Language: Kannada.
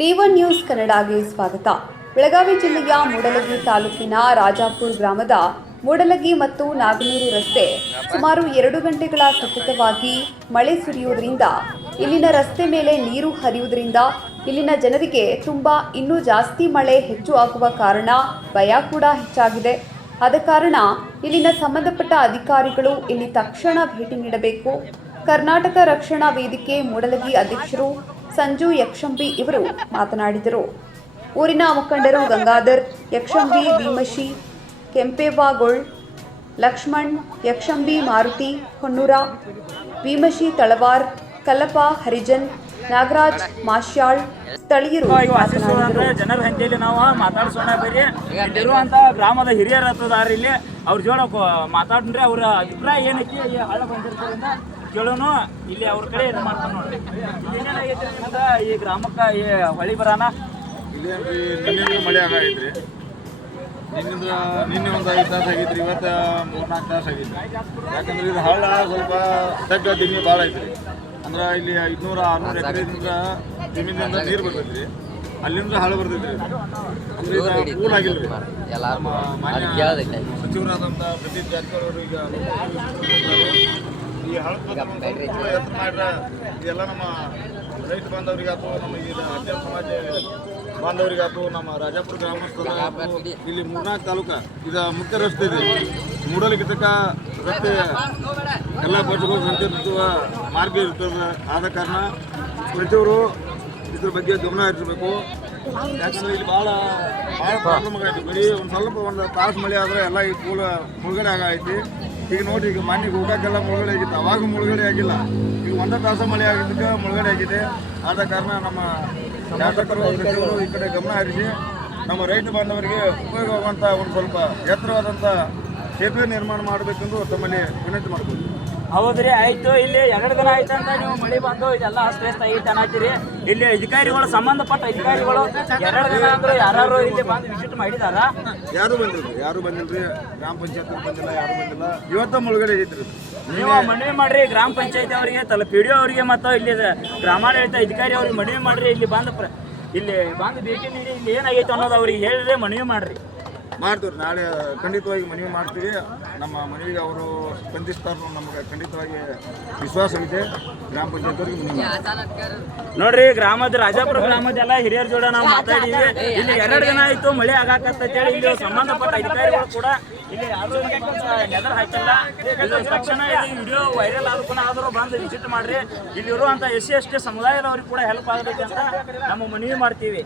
ಡಿ ಒನ್ ನ್ಯೂಸ್ ಕನ್ನಡಗೆ ಸ್ವಾಗತ. ಬೆಳಗಾವಿ ಜಿಲ್ಲೆಯ ಮೂಡಲಗಿ ತಾಲೂಕಿನ ರಾಜಾಪುರ ಗ್ರಾಮದ ಮೂಡಲಗಿ ಮತ್ತು ನಾಗನೂರು ರಸ್ತೆ ಸುಮಾರು ಎರಡು ಗಂಟೆಗಳ ಸತತವಾಗಿ ಮಳೆ ಸುರಿಯುವುದರಿಂದ, ಇಲ್ಲಿನ ರಸ್ತೆ ಮೇಲೆ ನೀರು ಹರಿಯುವುದರಿಂದ ಇಲ್ಲಿನ ಜನರಿಗೆ ತುಂಬ ಇನ್ನೂ ಜಾಸ್ತಿ ಮಳೆ ಹೆಚ್ಚು ಆಗುವ ಕಾರಣ ಭಯ ಕೂಡ ಹೆಚ್ಚಾಗಿದೆ. ಆದ ಕಾರಣ ಇಲ್ಲಿನ ಸಂಬಂಧಪಟ್ಟ ಅಧಿಕಾರಿಗಳು ಇಲ್ಲಿ ತಕ್ಷಣ ಭೇಟಿ ನೀಡಬೇಕು. ಕರ್ನಾಟಕ ರಕ್ಷಣಾ ವೇದಿಕೆ ಮೂಡಲಗಿ ಅಧ್ಯಕ್ಷರು ಸಂಜು ಯಕ್ಷಂಬಿ ಇವರು ಮಾತನಾಡಿದರು. ಊರಿನ ಮುಖಂಡರು ಗಂಗಾಧರ್ ಯಕ್ಷಂಬಿ ಭೀಮಶಿ ಕೆಂಪೇವಾಗೋಳ್ ಲಕ್ಷ್ಮಣ್ ಯಕ್ಷಂಬಿ ಮಾರುತಿ ಹೊನ್ನೂರ ಭೀಮಶಿ ತಳವಾರ್ ಕಲ್ಲಪ್ಪ ಹರಿಜನ್ ನಾಗರಾಜ್ ಮಾಶ್ಯಾಳ್ ಸ್ಥಳೀಯರು ಜನರ ಹಂತೇಲಿ ನಾವು ಮಾತಾಡ್ಸೋಣ ಬರ್ರಿ ಇರುವಂತ ಗ್ರಾಮದ ಹಿರಿಯರ ಹತ್ತದಾರ ಇಲ್ಲಿ ಅವ್ರ ಜೋಡ ಮಾತಾಡ್ರೆ ಅವ್ರ ಅಭಿಪ್ರಾಯ ಏನಕ್ಕೆ ಹಳ್ಳ ಬಂದಿರೋದ್ರಿಂದ ಕೇಳೋನು. ಇಲ್ಲಿ ಅವ್ರ ಕಡೆ ಇದು ಮಾಡ್ತಾರೆ ನೋಡ್ರಿ. ಈ ಗ್ರಾಮಕ್ಕೆ ಈ ಹೊಳಿ ಬರಾನ? ಇಲ್ಲಿ ನಿನ್ನೆ ಮಳೆ ಆಗೈತ್ರಿ ನಿನ್ನಿಂದ ನಿನ್ನೆ ಒಂದು ಐದು ತಾಸು ಆಗೈತ್ರಿ ಇವತ್ತು ಮೂರ್ನಾಲ್ಕು ತಾಸು ಆಗೈತ್ರಿ. ಯಾಕಂದ್ರೆ ಇದು ಹಳ್ಳ ಸ್ವಲ್ಪ ತಗ್ಗ ದಿಮ್ಮಿ ಭಾಳ ಐತ್ರಿ. ಅಂದ್ರೆ ಇಲ್ಲಿ ಐದುನೂರ ಆರ್ನೂರು ಎಕರೆದಿಂದ ಜಿಮ್ಮಿನಿಂದ ನೀರು ಬರ್ತೈತ್ರಿ. ಅಲ್ಲಿಂದ ಹಾಳು ಬರ್ತೈತ್ರಿ ಅಂದ್ರೆ ಇದು ಪೂಲ್ ಆಗಿಲ್ಲ ರೀ ಮಾನ್ಯ ಸಚಿವರಾದಂಥ ಪ್ರದೀಪ್ ಜಾರಕಿಹೊಳಿ ಅವರು ಈಗ ಈ ಯತ್ನ ಮಾಡ್ರೆ ಇದೆಲ್ಲ ನಮ್ಮ ರೈತ ಬಾಂಧವರಿಗಾತು ನಮ್ಮ ಈ ಸಮಾಜ ಬಾಂಧವರಿಗಾತು ನಮ್ಮ ರಾಜಾಪುರ ಗ್ರಾಮಸ್ಥರ ಇಲ್ಲಿ ಮೂರ್ನಾಲ್ಕು ತಾಲೂಕ ಇದು ಮುಖ್ಯ ರಸ್ತೆ ಇದೆ. ಮೂಡಲಿಗೆ ತಕ್ಕ ರಸ್ತೆ ಎಲ್ಲ ಬಸ್ಗಳು ಸಂಚರಿಸುವ ಮಾರ್ಗ ಇರ್ತದೆ. ಆದ ಕಾರಣ ಪ್ರತಿಯೊಬ್ಬರು ಇದ್ರ ಬಗ್ಗೆ ಗಮನ ಹರಿಸಬೇಕು. ಇಲ್ಲಿ ಭಾಳ ಭಾಳ ಪ್ರಾಬ್ಲಮ್ ಆಗೈತಿ. ಬರೀ ಒಂದು ಸ್ವಲ್ಪ ಒಂದು ತಾಸು ಮಳೆ ಆದರೆ ಎಲ್ಲ ಈ ಕೂಲ ಮುಳುಗಡೆ ಆಗೈತಿ. ಈಗ ನೋಡಿ, ಈಗ ಮನೆಗೆ ಊಟಕ್ಕೆಲ್ಲ ಮುಳುಗಡೆ ಆಗಿತ್ತು. ಅವಾಗ ಮುಳುಗಡೆ ಆಗಿಲ್ಲ. ಈಗ ಒಂದೇ ತಾಸು ಮಳೆ ಆಗಿದ್ದಕ್ಕೆ ಮುಳುಗಡೆ ಆಗಿದೆ. ಆದ ಕಾರಣ ನಮ್ಮ ಶಾಸಕರು, ಸಚಿವರು ಈ ಕಡೆ ಗಮನ ಹರಿಸಿ, ನಮ್ಮ ರೈತ ಬಾಂಧವರಿಗೆ ಉಪಯೋಗವಾಗುವಂಥ ಒಂದು ಸ್ವಲ್ಪ ಎತ್ತರವಾದಂಥ ಸೇತುವೆ ನಿರ್ಮಾಣ ಮಾಡಬೇಕೆಂದು ತಮ್ಮಲ್ಲಿ ವಿನಂತಿ ಮಾಡ್ಬೋದು ಹೌದ್ರಿ ಆಯ್ತು ಇಲ್ಲಿ ಎರಡು ದಿನ ಆಯ್ತು ಅಂತ ನೀವು ಮಳೆ ಬಂದು ಇದೆಲ್ಲ ಅಸ್ತವ್ಯಸ್ತ ಐತೆ ಅನ್ನತ್ತೀರಿ ಇಲ್ಲಿ ಅಧಿಕಾರಿಗಳು ಸಂಬಂಧಪಟ್ಟ ಅಧಿಕಾರಿಗಳು ಎರಡು ದಿನ ಅಂದ್ರೆ ಯಾರು ಇಲ್ಲಿ ಬಂದು ವಿಸಿಟ್ ಮಾಡಿದಾರ. ಯಾರು ಬಂದಿಲ್ಲ ಯಾರು ಬಂದಿಲ್ರಿ? ಗ್ರಾಮ ಪಂಚಾಯತ್ ಬಂದಿಲ್ಲ ಯಾರು ಬಂದಿಲ್ಲ? ಇವತ್ತ ಮುಳುಗಡೆ ಐತ್ರಿ ನೀವು ಮನವಿ ಮಾಡ್ರಿ ಗ್ರಾಮ ಪಂಚಾಯತ್ ಅವರಿಗೆ ತಲೆ ಪಿ ಡಿ ಅವರಿಗೆ ಮತ್ತು ಇಲ್ಲಿ ಗ್ರಾಮಾಡಳಿತ ಅಧಿಕಾರಿ ಅವ್ರಿಗೆ ಮನವಿ ಮಾಡ್ರಿ ಇಲ್ಲಿ ಬಂದು ಇಲ್ಲಿ ಬಂದು ಭೇಟಿ ನೀಡಿ ಇಲ್ಲಿ ಏನಾಗೈತೆ ಅನ್ನೋದು ಅವ್ರಿಗೆ ಹೇಳಿದ್ರೆ ಮನವಿ ಮಾಡ್ರಿ. ಮಾಡ್ತೀವಿ ನಾಳೆ ಖಂಡಿತವಾಗಿ ಮನವಿ ಮಾಡ್ತೀವಿ. ನಮ್ಮ ಮನವಿಗೆ ಅವರು ಸ್ಪಂದಿಸ್ತಾರೋ ನಮಗೆ ಖಂಡಿತವಾಗಿ ವಿಶ್ವಾಸ ಇದೆ. ಗ್ರಾಮ ಪಂಚಾಯತ್ ಅವರಿಗೆ ಮನವಿ. ನೋಡ್ರಿ ಗ್ರಾಮದ ರಾಜಾಪುರ ಗ್ರಾಮದ ಎಲ್ಲ ಹಿರಿಯರ ಜೋಡ ನಾವು ಮಾತಾಡಿದ್ವಿ. ಇಲ್ಲಿ ಎರಡು ದಿನ ಆಯ್ತು ಮಳೆ ಆಗಾಕತ್ತೇಳಿ ಇಲ್ಲಿ ಸಂಬಂಧಪಟ್ಟ ಅಧಿಕಾರಿಗಳು ಕೂಡ ಇಲ್ಲಿ ಯಾರು ನೆದರ್ ಹಾಕಿಲ್ಲ. ಇದು ತಕ್ಷಣ ಇದು ವಿಡಿಯೋ ವೈರಲ್ ಆದ್ರೂ ಆದರೂ ಬಂದು ವಿಸಿಟ್ ಮಾಡ್ರಿ. ಇಲ್ಲಿ ಇರುವಂತ ಎಸ್ ಸಿ ಎಸ್ ಟಿ ಸಮುದಾಯದವ್ರಿಗೆ ಕೂಡ ಹೆಲ್ಪ್ ಆಗಬೇಕಂತ ನಮ್ಮ ಮನವಿ ಮಾಡ್ತೀವಿ.